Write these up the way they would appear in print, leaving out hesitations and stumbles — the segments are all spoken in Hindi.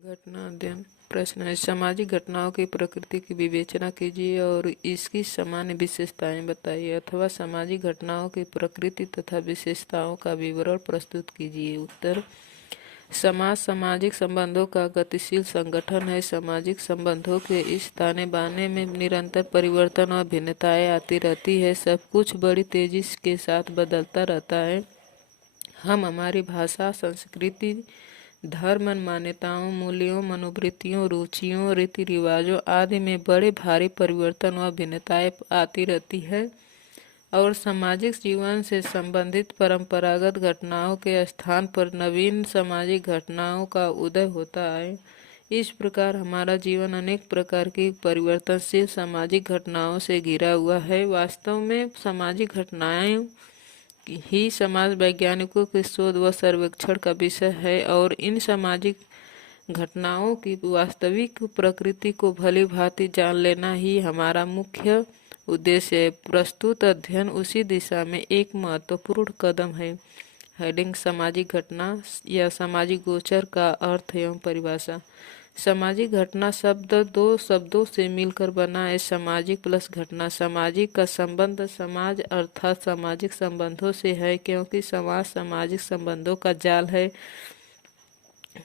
घटना अध्ययन प्रश्न है, सामाजिक घटनाओं की प्रकृति की विवेचना कीजिए और इसकी सामान्य विशेषताएं बताइए, अथवा सामाजिक घटनाओं की प्रकृति तथा विशेषताओं का विवरण प्रस्तुत कीजिए। उत्तर, समाज सामाजिक संबंधों का गतिशील संगठन है। सामाजिक संबंधों के इस ताने बाने में निरंतर परिवर्तन और भिन्नताएं आती रहती है। सब कुछ बड़ी तेजी के साथ बदलता रहता है। हम हमारी भाषा, संस्कृति, धर्म, मान्यताओं, मूल्यों, मनोवृत्तियों, रुचियों, रीति रिवाजों आदि में बड़े भारी परिवर्तन व भिन्नताएं आती रहती है और सामाजिक जीवन से संबंधित परंपरागत घटनाओं के स्थान पर नवीन सामाजिक घटनाओं का उदय होता है। इस प्रकार हमारा जीवन अनेक प्रकार की परिवर्तनशील सामाजिक घटनाओं से घिरा हुआ है। वास्तव में सामाजिक घटनाएं ही समाज वैज्ञानिकों के शोध व सर्वेक्षण का विषय है और इन सामाजिक घटनाओं की वास्तविक प्रकृति को भली भांति जान लेना ही हमारा मुख्य उद्देश्य है। प्रस्तुत अध्ययन उसी दिशा में एक महत्वपूर्ण कदम है। हेडिंग, सामाजिक घटना या सामाजिक गोचर का अर्थ एवं परिभाषा। सामाजिक घटना शब्द दो शब्दों से मिलकर बना है, सामाजिक प्लस घटना। सामाजिक का संबंध समाज अर्थात सामाजिक संबंधों से है, क्योंकि समाज सामाजिक संबंधों का जाल है।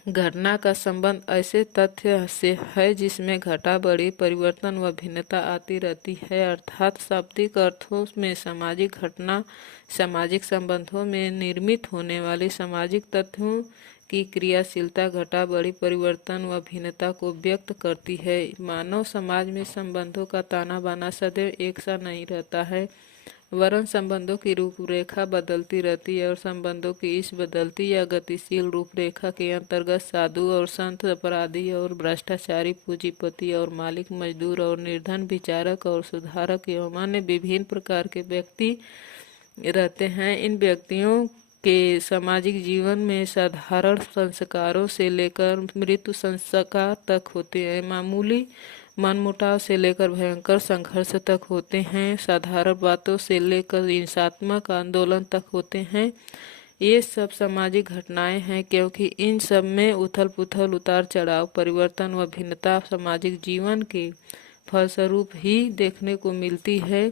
घटना का संबंध ऐसे तथ्य से है जिसमें घटा बढ़ी, परिवर्तन व भिन्नता आती रहती है, अर्थात शाब्दिक अर्थों में सामाजिक घटना सामाजिक संबंधों में निर्मित होने वाली सामाजिक तथ्यों की क्रियाशीलता, घटा बढ़ी, परिवर्तन व भिन्नता को व्यक्त करती है। मानव समाज में संबंधों का ताना बाना सदैव एक सा नहीं रहता है, वरन संबंधों की रूपरेखा बदलती रहती है और संबंधों की इस बदलती या गतिशील रूपरेखा के अंतर्गत साधु और संत, अपराधी और भ्रष्टाचारी, पूंजीपति और मालिक, मजदूर और निर्धन, विचारक और सुधारक एवं अन्य विभिन्न प्रकार के व्यक्ति रहते हैं। इन व्यक्तियों के सामाजिक जीवन में साधारण संस्कारों से लेकर मृत्यु संस्कार तक होते हैं, मामूली मनमुटाव से लेकर भयंकर संघर्ष तक होते हैं, साधारण बातों से लेकर हिंसात्मक आंदोलन तक होते हैं। ये सब सामाजिक घटनाएं हैं, क्योंकि इन सब में उथल पुथल, उतार चढ़ाव, परिवर्तन व भिन्नता सामाजिक जीवन के फलस्वरूप ही देखने को मिलती है।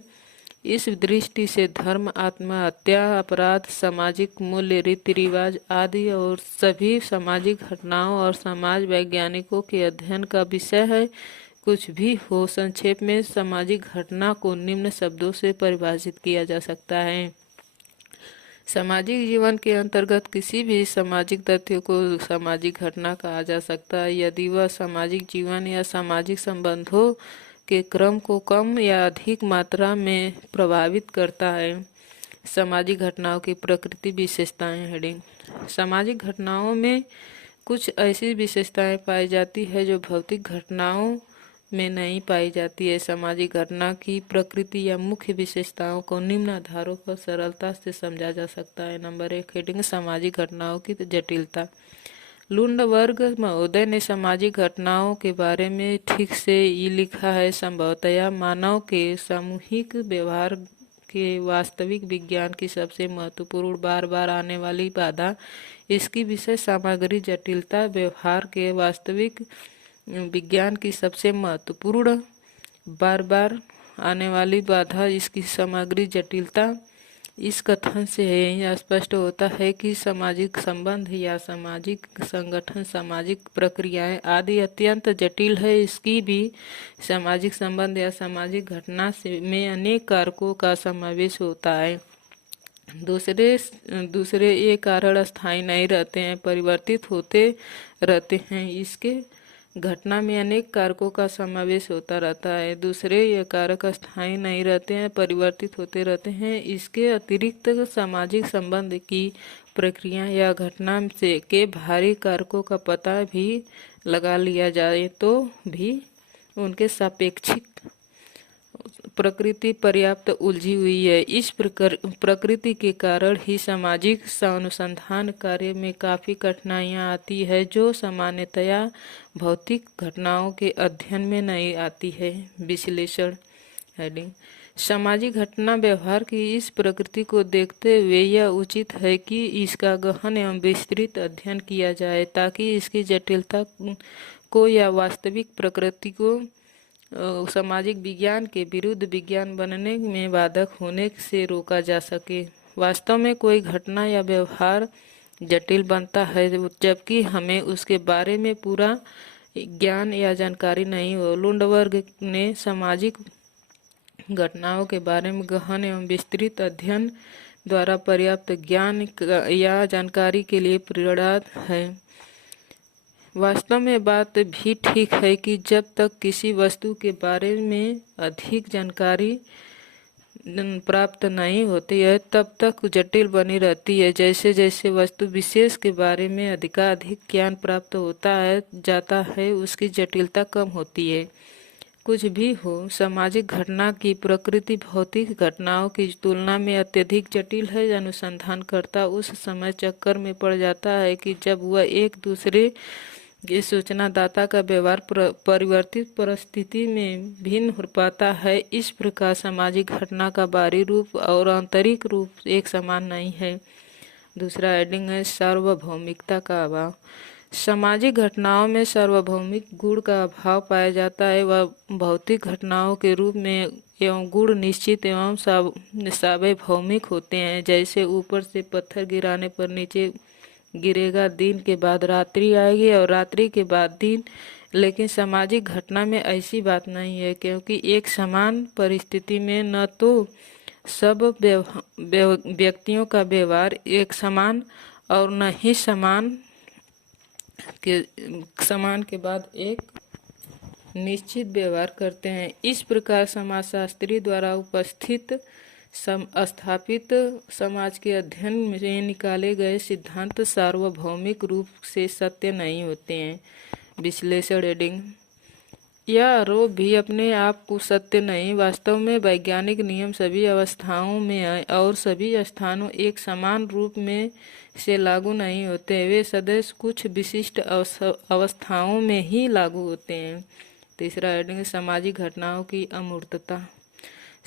इस दृष्टि से धर्म, आत्महत्या, अपराध, सामाजिक मूल्य, रीति रिवाज आदि और सभी सामाजिक घटनाओं और समाज वैज्ञानिकों के अध्ययन का विषय है। कुछ भी हो, संक्षेप में सामाजिक घटना को निम्न शब्दों से परिभाषित किया जा सकता है। सामाजिक जीवन के अंतर्गत किसी भी सामाजिक तथ्य को सामाजिक घटना कहा जा सकता है यदि वह सामाजिक जीवन या सामाजिक संबंधों के क्रम को कम या अधिक मात्रा में प्रभावित करता है। सामाजिक घटनाओं की प्रकृति, विशेषताएं। हेडिंग, सामाजिक घटनाओं में कुछ ऐसी विशेषताएं पाई जाती है जो भौतिक घटनाओं में नहीं पाई जाती है। सामाजिक घटना की प्रकृति या मुख्य विशेषताओं को निम्न आधारों पर सरलता से समझा जा सकता है। नंबर 1, हेडिंग, सामाजिक घटनाओं की जटिलता। लुंडबर्ग महोदय ने सामाजिक घटनाओं के बारे में ठीक से ये लिखा है, संभवतया मानव के सामूहिक व्यवहार के वास्तविक विज्ञान की सबसे महत्वपूर्ण बार बार आने वाली बाधा इसकी विषय सामग्री जटिलता। व्यवहार के वास्तविक विज्ञान की सबसे महत्वपूर्ण बार बार आने वाली बाधा इसकी सामग्री जटिलता। इस कथन से यह स्पष्ट होता है कि सामाजिक संबंध या सामाजिक संगठन, सामाजिक प्रक्रियाएं आदि अत्यंत जटिल है। इसकी भी सामाजिक संबंध या सामाजिक घटना से में अनेक कारकों का समावेश होता है। दूसरे ये कारण स्थायी नहीं रहते हैं, परिवर्तित होते रहते हैं। इसके घटना में अनेक कारकों का समावेश होता रहता है। दूसरे ये कारक स्थायी नहीं रहते हैं, परिवर्तित होते रहते हैं। इसके अतिरिक्त सामाजिक संबंध की प्रक्रिया या घटना से के भारी कारकों का पता भी लगा लिया जाए तो भी उनके सापेक्षिक प्रकृति पर्याप्त उलझी हुई है। इस प्रकृति के कारण ही सामाजिक अनुसंधान कार्य में काफी कठिनाइयां आती है, जो सामान्यतया भौतिक घटनाओं के अध्ययन में नहीं आती है। विश्लेषण। हेडिंग, सामाजिक घटना व्यवहार की इस प्रकृति को देखते हुए यह उचित है कि इसका गहन एवं विस्तृत अध्ययन किया जाए ताकि इसकी जटिलता को या वास्तविक प्रकृति को सामाजिक विज्ञान के विरुद्ध विज्ञान बनने में बाधक होने से रोका जा सके। वास्तव में कोई घटना या व्यवहार जटिल बनता है जबकि हमें उसके बारे में पूरा ज्ञान या जानकारी नहीं हो। लुंडबर्ग ने सामाजिक घटनाओं के बारे में गहन एवं विस्तृत अध्ययन द्वारा पर्याप्त ज्ञान या जानकारी के लिए प्रेरित है। वास्तव में बात भी ठीक है कि जब तक किसी वस्तु के बारे में अधिक जानकारी प्राप्त नहीं होती है तब तक जटिल बनी रहती है। जैसे जैसे वस्तु विशेष के बारे में अधिकाधिक ज्ञान प्राप्त होता है जाता है उसकी जटिलता कम होती है। कुछ भी हो, सामाजिक घटना की प्रकृति भौतिक घटनाओं की तुलना में अत्यधिक जटिल है। अनुसंधानकर्ता उस समय चक्कर में पड़ जाता है कि जब वह एक दूसरे के सूचनादाता का व्यवहार परिवर्तित परिस्थिति में भिन्न हो पाता है। इस प्रकार सामाजिक घटना का बाहरी रूप और आंतरिक रूप एक समान नहीं है। दूसरा हेडिंग है सार्वभौमिकता का अभाव। सामाजिक घटनाओं में सार्वभौमिक गुण का अभाव पाया जाता है। वह भौतिक घटनाओं के रूप में एवं गुण निश्चित एवं सार्वभौमिक होते हैं। जैसे ऊपर से पत्थर गिराने पर नीचे गिरेगा, दिन के बाद रात्रि आएगी और रात्रि के बाद दिन। लेकिन सामाजिक घटना में ऐसी बात नहीं है, क्योंकि एक समान परिस्थिति में न तो सब व्यक्तियों का व्यवहार एक समान और न ही समान के बाद एक निश्चित व्यवहार करते हैं। इस प्रकार समाजशास्त्री द्वारा स्थापित समाज के अध्ययन में निकाले गए सिद्धांत सार्वभौमिक रूप से सत्य नहीं होते हैं। विश्लेषण हेडिंग। यह आरोप भी अपने आप को सत्य नहीं। वास्तव में वैज्ञानिक नियम सभी अवस्थाओं में और सभी स्थानों एक समान रूप में से लागू नहीं होते। वे सदैव कुछ विशिष्ट अवस्थाओं में ही लागू होते हैं। तीसरा हेडिंग सामाजिक घटनाओं की अमूर्तता।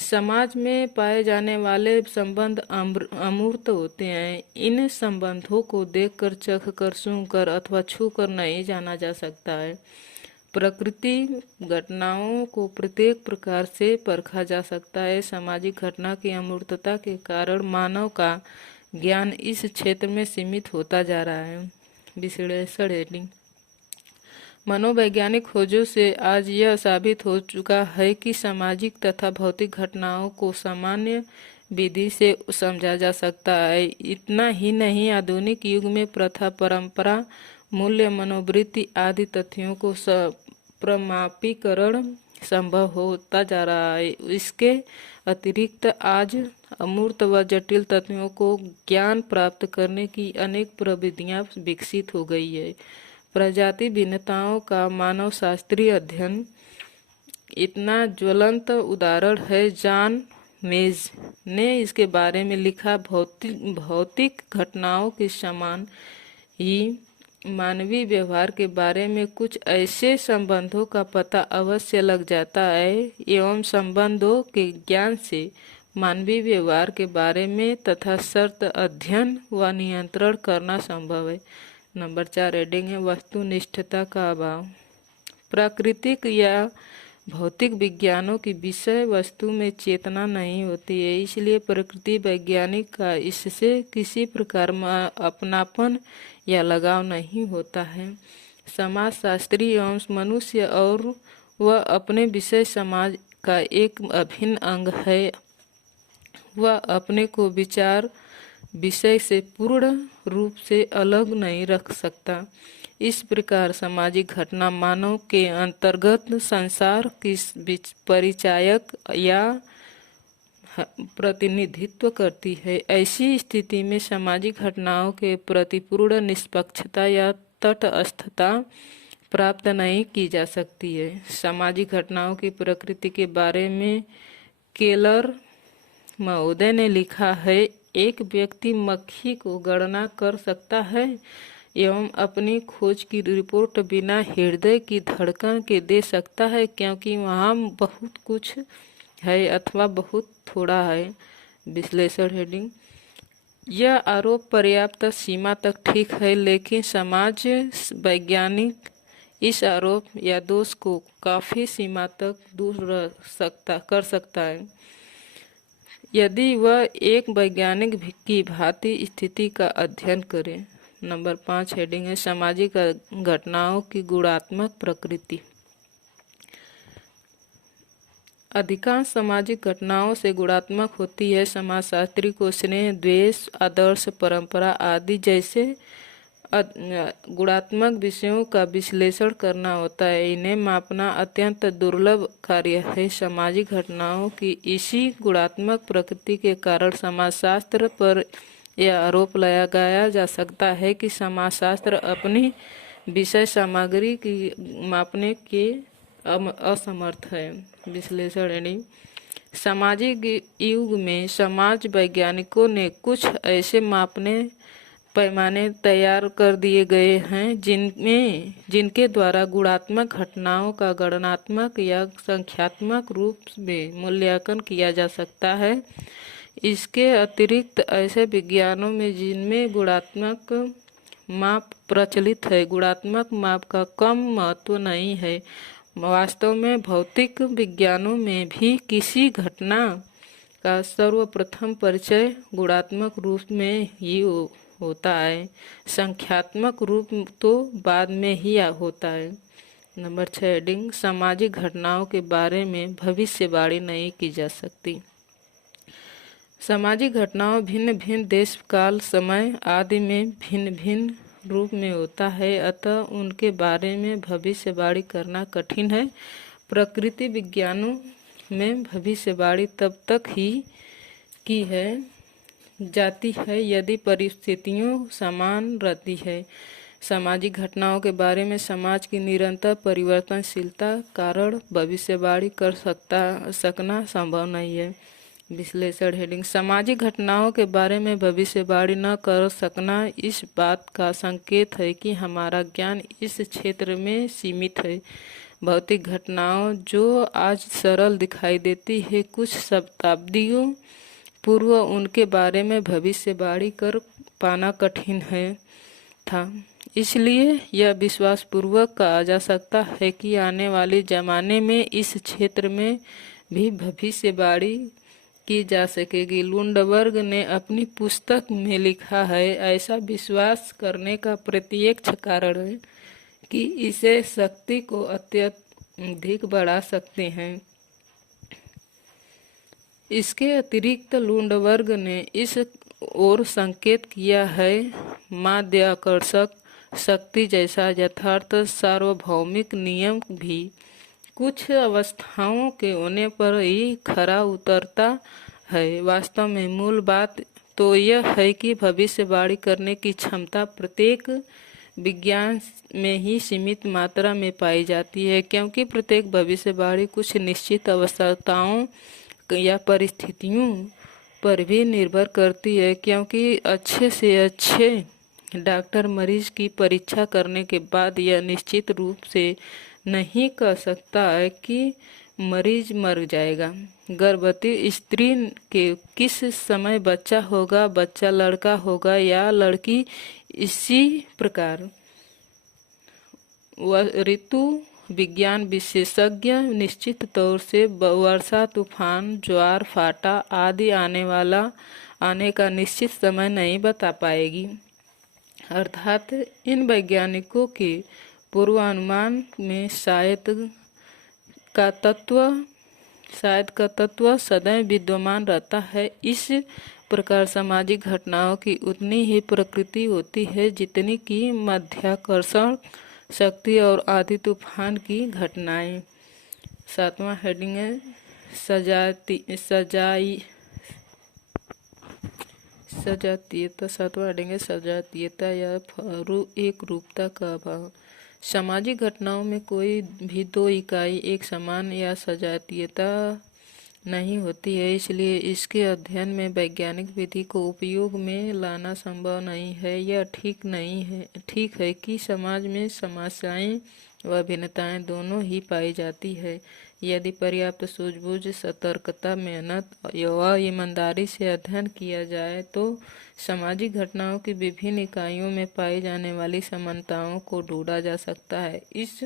समाज में पाए जाने वाले संबंध अमूर्त होते हैं। इन संबंधों को देखकर, चखकर, सूंघकर अथवा छूकर नहीं जाना जा सकता है। प्रकृति घटनाओं को प्रत्येक प्रकार से परखा जा सकता है। सामाजिक घटना की अमूर्तता के कारण मानव का ज्ञान इस क्षेत्र में सीमित होता जा रहा है। विश्लेषण हेडिंग। मनोवैज्ञानिक खोजों से आज यह साबित हो चुका है कि सामाजिक तथा भौतिक घटनाओं को सामान्य विधि से समझा जा सकता है। इतना ही नहीं, आधुनिक युग में प्रथा, परंपरा, मूल्य, मनोवृत्ति आदि तथ्यों को प्रमापीकरण संभव होता जा रहा है। इसके अतिरिक्त आज अमूर्त व जटिल तथ्यों को ज्ञान प्राप्त करने की अनेक प्रविधियां विकसित हो गई है। प्रजाति भिन्नताओं का मानव शास्त्रीय अध्ययन इतना ज्वलंत उदाहरण है। जॉन मेज ने इसके बारे में लिखा, भौतिक घटनाओं के समान ही मानवीय व्यवहार के बारे में कुछ ऐसे संबंधों का पता अवश्य लग जाता है एवं संबंधों के ज्ञान से मानवीय व्यवहार के बारे में तथा शर्त अध्ययन व नियंत्रण करना संभव है। नंबर 4 हेडिंग है वस्तुनिष्ठता का अभाव। प्राकृतिक या भौतिक विज्ञानों की विषय वस्तु में चेतना नहीं होती है। इसलिए प्रकृति वैज्ञानिक का इससे किसी प्रकार अपनापन या लगाव नहीं होता है। समाजशास्त्री एवं मनुष्य और वह अपने विषय समाज का एक अभिन्न अंग है। वह अपने को विचार विषय से पूर्ण रूप से अलग नहीं रख सकता। इस प्रकार सामाजिक घटना मानव के अंतर्गत संसार की परिचायक या प्रतिनिधित्व करती है। ऐसी स्थिति में सामाजिक घटनाओं के प्रति पूर्ण निष्पक्षता या तटस्थता प्राप्त नहीं की जा सकती है। सामाजिक घटनाओं की प्रकृति के बारे में केलर महोदय ने लिखा है, एक व्यक्ति मक्खी को गणना कर सकता है एवं अपनी खोज की रिपोर्ट बिना हृदय की धड़कन के दे सकता है, क्योंकि वहाँ बहुत कुछ है अथवा बहुत थोड़ा है। विश्लेषण हेडिंग, यह आरोप पर्याप्त सीमा तक ठीक है, लेकिन समाज वैज्ञानिक इस आरोप या दोष को काफी सीमा तक दूर कर सकता है यदि वह एक वैज्ञानिक की भांति स्थिति का अध्ययन करे। नंबर 5 हेडिंग है सामाजिक घटनाओं की गुणात्मक प्रकृति। अधिकांश सामाजिक घटनाओं से गुणात्मक होती है। समाजशास्त्री को स्नेह, द्वेष, आदर्श, परंपरा आदि जैसे गुणात्मक विषयों का विश्लेषण करना होता है। इन्हें मापना अत्यंत दुर्लभ कार्य है। सामाजिक घटनाओं की इसी गुणात्मक प्रकृति के कारण समाजशास्त्र पर यह आरोप लगाया जा सकता है कि समाजशास्त्र अपनी विषय सामग्री की मापने के असमर्थ है। विश्लेषण यानी सामाजिक युग में समाज वैज्ञानिकों ने कुछ ऐसे मापने पैमाने तैयार कर दिए गए हैं जिनके द्वारा गुणात्मक घटनाओं का गणनात्मक या संख्यात्मक रूप में मूल्यांकन किया जा सकता है। इसके अतिरिक्त ऐसे विज्ञानों में जिनमें गुणात्मक माप प्रचलित है, गुणात्मक माप का कम महत्व नहीं है। वास्तव में भौतिक विज्ञानों में भी किसी घटना का सर्वप्रथम परिचय गुणात्मक रूप में ही होता है, संख्यात्मक रूप तो बाद में ही होता है। नंबर 6 हेडिंग सामाजिक घटनाओं के बारे में भविष्यवाणी नहीं की जा सकती। सामाजिक घटनाओं भिन्न भिन्न देश, काल, समय आदि में भिन्न भिन्न रूप में होता है, अतः उनके बारे में भविष्यवाणी करना कठिन है। प्रकृति विज्ञानों में भविष्यवाणी तब तक ही की है जाती है यदि परिस्थितियों समान रहती है। सामाजिक घटनाओं के बारे में समाज की निरंतर परिवर्तनशीलता कारण भविष्यवाणी कर सकना संभव नहीं है। विश्लेषण हेडिंग सामाजिक घटनाओं के बारे में भविष्यवाणी न कर सकना इस बात का संकेत है कि हमारा ज्ञान इस क्षेत्र में सीमित है। भौतिक घटनाओं जो आज सरल दिखाई देती है, कुछ शताब्दियों पूर्व उनके बारे में भविष्यवाणी कर पाना कठिन था। इसलिए यह विश्वासपूर्वक कहा जा सकता है कि आने वाले जमाने में इस क्षेत्र में भी भविष्यवाणी की जा सकेगी। लुंडबर्ग ने अपनी पुस्तक में लिखा है, ऐसा विश्वास करने का प्रत्यक्ष कारण है कि इसे शक्ति को अत्यधिक बढ़ा सकते हैं। इसके अतिरिक्त लुंडबर्ग ने इस ओर संकेत किया है, माध्याकर्षक शक्ति जैसा यथार्थ सार्वभौमिक नियम भी कुछ अवस्थाओं के होने पर ही खरा उतरता है। वास्तव में मूल बात तो यह है कि भविष्यवाणी करने की क्षमता प्रत्येक विज्ञान में ही सीमित मात्रा में पाई जाती है, क्योंकि प्रत्येक भविष्यवाणी कुछ निश्चित आवश्यकताओं या परिस्थितियों पर भी निर्भर करती है। क्योंकि अच्छे से अच्छे डॉक्टर मरीज की परीक्षा करने के बाद यह निश्चित रूप से नहीं कह सकता है कि मरीज मर जाएगा। गर्भवती स्त्री के किस समय बच्चा होगा, बच्चा लड़का होगा या लड़की, इसी प्रकार ऋतु विज्ञान विशेषज्ञ निश्चित तौर से वर्षा, तूफान, ज्वार फाटा आदि आने का निश्चित समय नहीं बता पाएगी। अर्थात इन वैज्ञानिकों के पूर्वानुमान में शायद का तत्व सदैव विद्यमान रहता है। इस प्रकार सामाजिक घटनाओं की उतनी ही प्रकृति होती है जितनी की माध्याकर्षण शक्ति और आदि तूफान की घटनाएं। 7वां हेडिंग है सजातीयता। 7वां हेडिंग है सजातीयता या एक रूपता का अभाव। सामाजिक घटनाओं में कोई भी दो इकाई एक समान या सजातीयता नहीं होती है, इसलिए इसके अध्ययन में वैज्ञानिक विधि को उपयोग में लाना संभव नहीं है। यह ठीक है कि समाज में समस्याएं व भिन्नताएं दोनों ही पाई जाती है। यदि पर्याप्त सूझबूझ, सतर्कता, मेहनत व ईमानदारी से अध्ययन किया जाए तो सामाजिक घटनाओं की विभिन्न इकाइयों में पाई जाने वाली समानताओं को ढूंढा जा सकता है। इस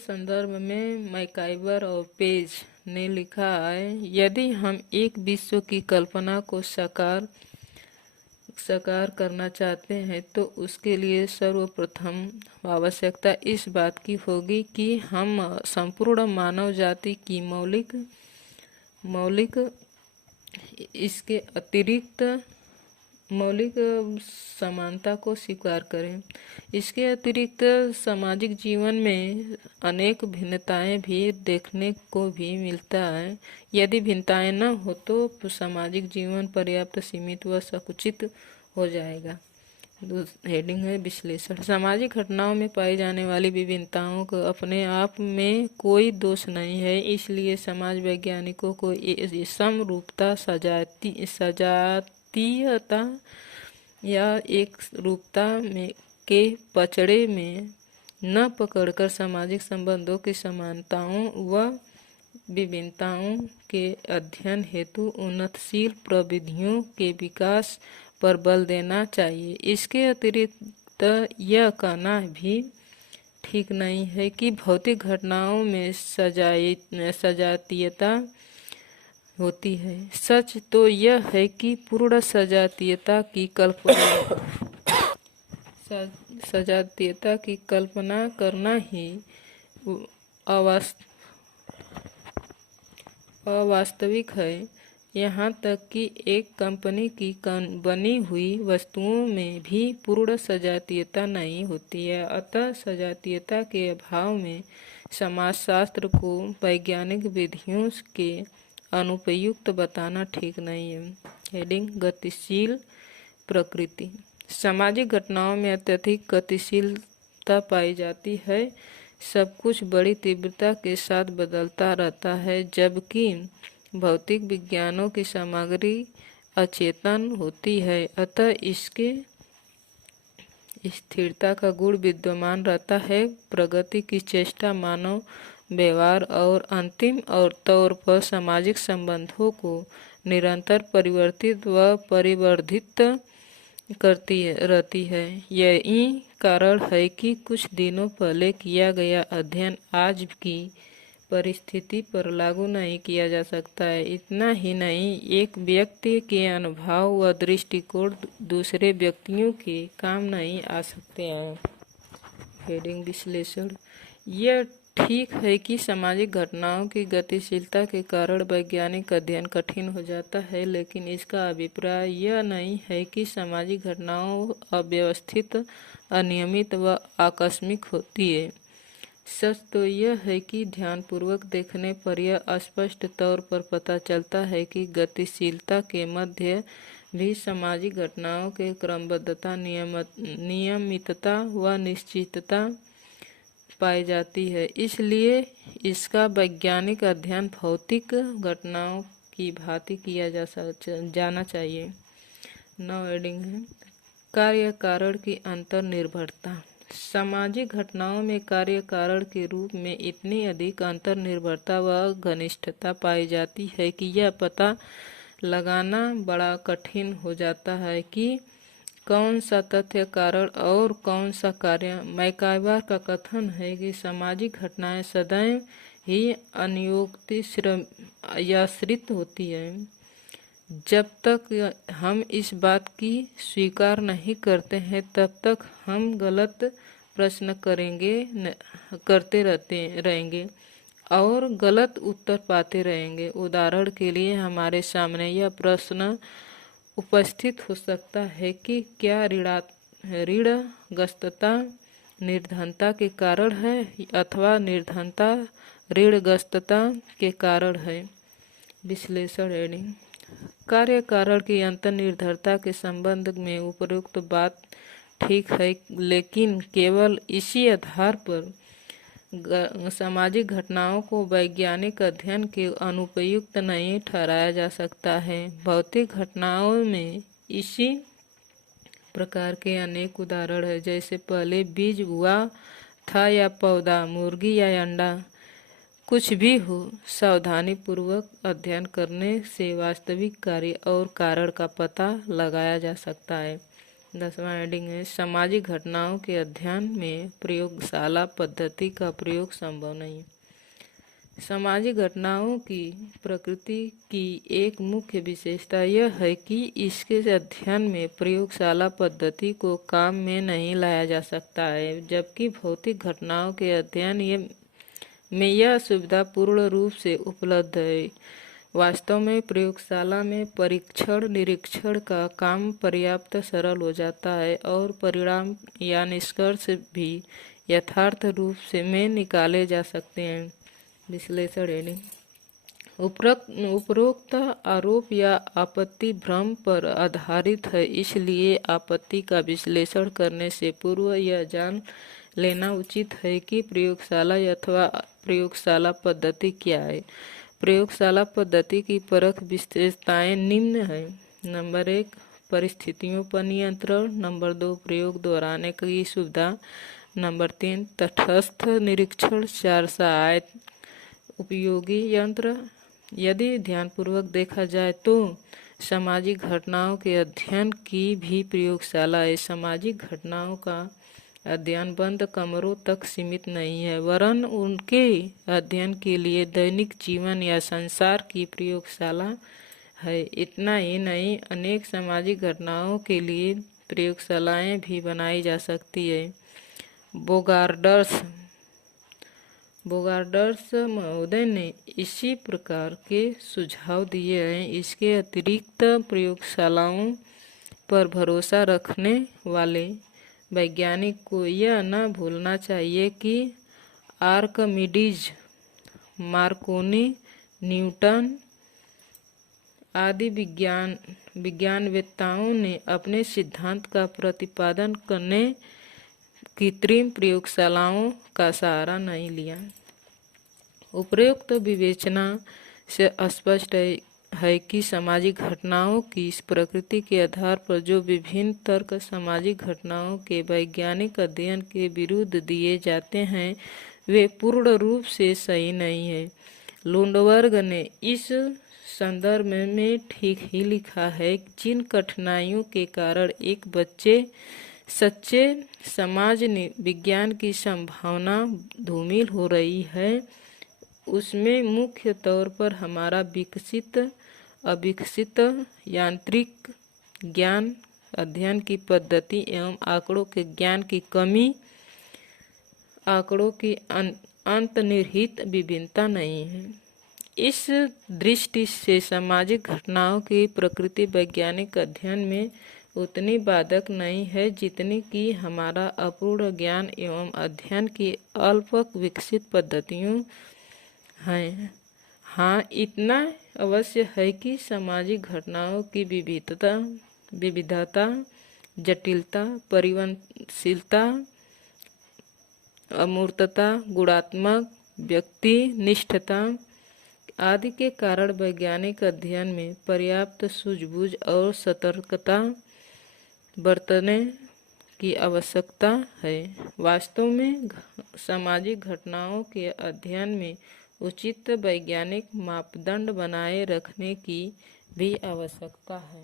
संदर्भ में मैकाइवर और पेज ने लिखा है, यदि हम एक विश्व की कल्पना को साकार करना चाहते हैं तो उसके लिए सर्वप्रथम आवश्यकता इस बात की होगी कि हम संपूर्ण मानव जाति की मौलिक इसके अतिरिक्त मौलिक समानता को स्वीकार करें। इसके अतिरिक्त सामाजिक जीवन में अनेक भिन्नताएं भी देखने को भी मिलता है। यदि भिन्नताएं न हो तो सामाजिक जीवन पर्याप्त सीमित व संकुचित हो जाएगा। हेडिंग है विश्लेषण। सामाजिक घटनाओं में पाई जाने वाली विभिन्नताओं को अपने आप में कोई दोष नहीं है, इसलिए समाज वैज्ञानिकों को समरूपता, सजातीयता या एक रूपता में के पचड़े में न पकड़कर सामाजिक संबंधों की समानताओं व विभिन्नताओं के अध्ययन हेतु उन्नतशील प्रविधियों के विकास पर बल देना चाहिए। इसके अतिरिक्त यह कहना भी ठीक नहीं है कि भौतिक घटनाओं में सजातीयता होती है। सच तो यह है कि पूर्ण सजातीयता की कल्पना करना ही अवास्तविक है। यहाँ तक कि एक कंपनी की बनी हुई वस्तुओं में भी पूर्ण सजातीयता नहीं होती है। अतः सजातीयता के अभाव में समाजशास्त्र को वैज्ञानिक विधियों के अनुपयुक्त बताना ठीक नहीं है। हेडिंग गतिशील प्रकृति। सामाजिक घटनाओं में अत्यधिक गतिशीलता पाई जाती है। सब कुछ बड़ी तीव्रता के साथ बदलता रहता है, जबकि भौतिक विज्ञानों की सामग्री अचेतन होती है। अतः इसके स्थिरता का गुण विद्यमान रहता है। प्रगति की चेष्टा मानव व्यवहार और अंतिम और तौर पर सामाजिक संबंधों को निरंतर परिवर्तित व परिवर्धित करती रहती है। यही कारण है कि कुछ दिनों पहले किया गया अध्ययन आज की परिस्थिति पर लागू नहीं किया जा सकता है। इतना ही नहीं, एक व्यक्ति के अनुभव व दृष्टिकोण दूसरे व्यक्तियों के काम नहीं आ सकते हैं। हेडिंग विश्लेषण। यह ठीक है कि सामाजिक घटनाओं की गतिशीलता के कारण वैज्ञानिक अध्ययन कठिन हो जाता है, लेकिन इसका अभिप्राय यह नहीं है कि सामाजिक घटनाओं अव्यवस्थित, अनियमित व आकस्मिक होती है। सच तो यह है कि ध्यानपूर्वक देखने पर यह स्पष्ट तौर पर पता चलता है कि गतिशीलता के मध्य भी सामाजिक घटनाओं के क्रमबद्धता, नियमितता व निश्चितता पाई जाती है। इसलिए इसका वैज्ञानिक अध्ययन भौतिक घटनाओं की भांति किया जाना चाहिए। नौ हेडिंग है कार्य कारण की अंतर्निर्भरता। सामाजिक घटनाओं में कार्य कारण के रूप में इतनी अधिक अंतर्निर्भरता व घनिष्ठता पाई जाती है कि यह पता लगाना बड़ा कठिन हो जाता है कि कौन सा तथ्य कारण और कौन सा कार्य। मैकाइवर का कथन है कि सामाजिक घटनाएं सदैव ही अनियोक्तिश्रित होती है। जब तक हम इस बात की स्वीकार नहीं करते हैं तब तक हम गलत प्रश्न करते रहेंगे और गलत उत्तर पाते रहेंगे। उदाहरण के लिए हमारे सामने यह प्रश्न उपस्थित हो सकता है कि क्या ऋणग्रस्तता निर्धनता के कारण है अथवा निर्धनता ऋणग्रस्तता के कारण है। विश्लेषण। हेडिंग कार्य कारण की अंतर्निर्भरता के संबंध में उपरोक्त बात ठीक है, लेकिन केवल इसी आधार पर सामाजिक घटनाओं को वैज्ञानिक अध्ययन के अनुपयुक्त नहीं ठहराया जा सकता है। भौतिक घटनाओं में इसी प्रकार के अनेक उदाहरण हैं। जैसे पहले बीज हुआ था या पौधा, मुर्गी या अंडा, कुछ भी हो, सावधानी पूर्वक अध्ययन करने से वास्तविक कार्य और कारण का पता लगाया जा सकता है। 10वां हेडिंग है सामाजिक घटनाओं के अध्ययन में प्रयोगशाला पद्धति का प्रयोग संभव नहीं। सामाजिक घटनाओं की प्रकृति की एक मुख्य विशेषता यह है कि इसके अध्ययन में प्रयोगशाला पद्धति को काम में नहीं लाया जा सकता है, जबकि भौतिक घटनाओं के अध्ययन में यह सुविधा पूर्ण रूप से उपलब्ध है। वास्तव में प्रयोगशाला में परीक्षण निरीक्षण का काम पर्याप्त सरल हो जाता है और परिणाम या निष्कर्ष भी यथार्थ रूप से में निकाले जा सकते हैं। विश्लेषण उपरोक्त आरोप या आपत्ति भ्रम पर आधारित है, इसलिए आपत्ति का विश्लेषण करने से पूर्व यह जान लेना उचित है कि प्रयोगशाला अथवा प्रयोगशाला पद्धति क्या है। प्रयोगशाला पद्धति की परख विशेषताएं निम्न हैं। नंबर 1, परिस्थितियों पर नियंत्रण। नंबर 2, प्रयोग दोहराने की सुविधा। नंबर 3, तटस्थ निरीक्षण। 4, सहायक उपयोगी यंत्र। यदि ध्यानपूर्वक देखा जाए तो सामाजिक घटनाओं के अध्ययन की भी प्रयोगशाला है। सामाजिक घटनाओं का अध्ययन बंद कमरों तक सीमित नहीं है, वरन उनके अध्ययन के लिए दैनिक जीवन या संसार की प्रयोगशाला है। इतना ही नहीं, अनेक सामाजिक घटनाओं के लिए प्रयोगशालाएं भी बनाई जा सकती है। बोगार्डर्स महोदय ने इसी प्रकार के सुझाव दिए हैं। इसके अतिरिक्त प्रयोगशालाओं पर भरोसा रखने वाले वैज्ञानिक को यह न भूलना चाहिए कि आर्किमिडीज, मार्कोनी, न्यूटन आदि विज्ञानवेत्ताओं ने अपने सिद्धांत का प्रतिपादन करने कृत्रिम प्रयोगशालाओं का सहारा नहीं लिया। उपरोक्त विवेचना से स्पष्ट है कि सामाजिक घटनाओं की प्रकृति के आधार पर जो विभिन्न तर्क सामाजिक घटनाओं के वैज्ञानिक अध्ययन के विरुद्ध दिए जाते हैं, वे पूर्ण रूप से सही नहीं है। लुंडबर्ग ने इस संदर्भ में ठीक ही लिखा है, जिन कठिनाइयों के कारण एक सच्चे समाज विज्ञान की संभावना धूमिल हो रही है, उसमें मुख्य तौर पर हमारा विकसित अविकसित यांत्रिक ज्ञान अध्ययन की पद्धति एवं आंकड़ों के ज्ञान की कमी, आंकड़ों की अंतर्निहित विभिन्नता नहीं है। इस दृष्टि से सामाजिक घटनाओं की प्रकृति वैज्ञानिक अध्ययन में उतनी बाधक नहीं है जितनी कि हमारा अपूर्ण ज्ञान एवं अध्ययन की अल्प विकसित पद्धतियों हैं। हाँ, इतना अवश्य है कि सामाजिक घटनाओं की विविधता, जटिलता, परिवर्तनशीलता, अमूर्तता, गुणात्मक, व्यक्तिनिष्ठता आदि के कारण वैज्ञानिक अध्ययन में पर्याप्त सूझबूझ और सतर्कता बरतने की आवश्यकता है। वास्तव में सामाजिक घटनाओं के अध्ययन में उचित वैज्ञानिक मापदंड बनाए रखने की भी आवश्यकता है।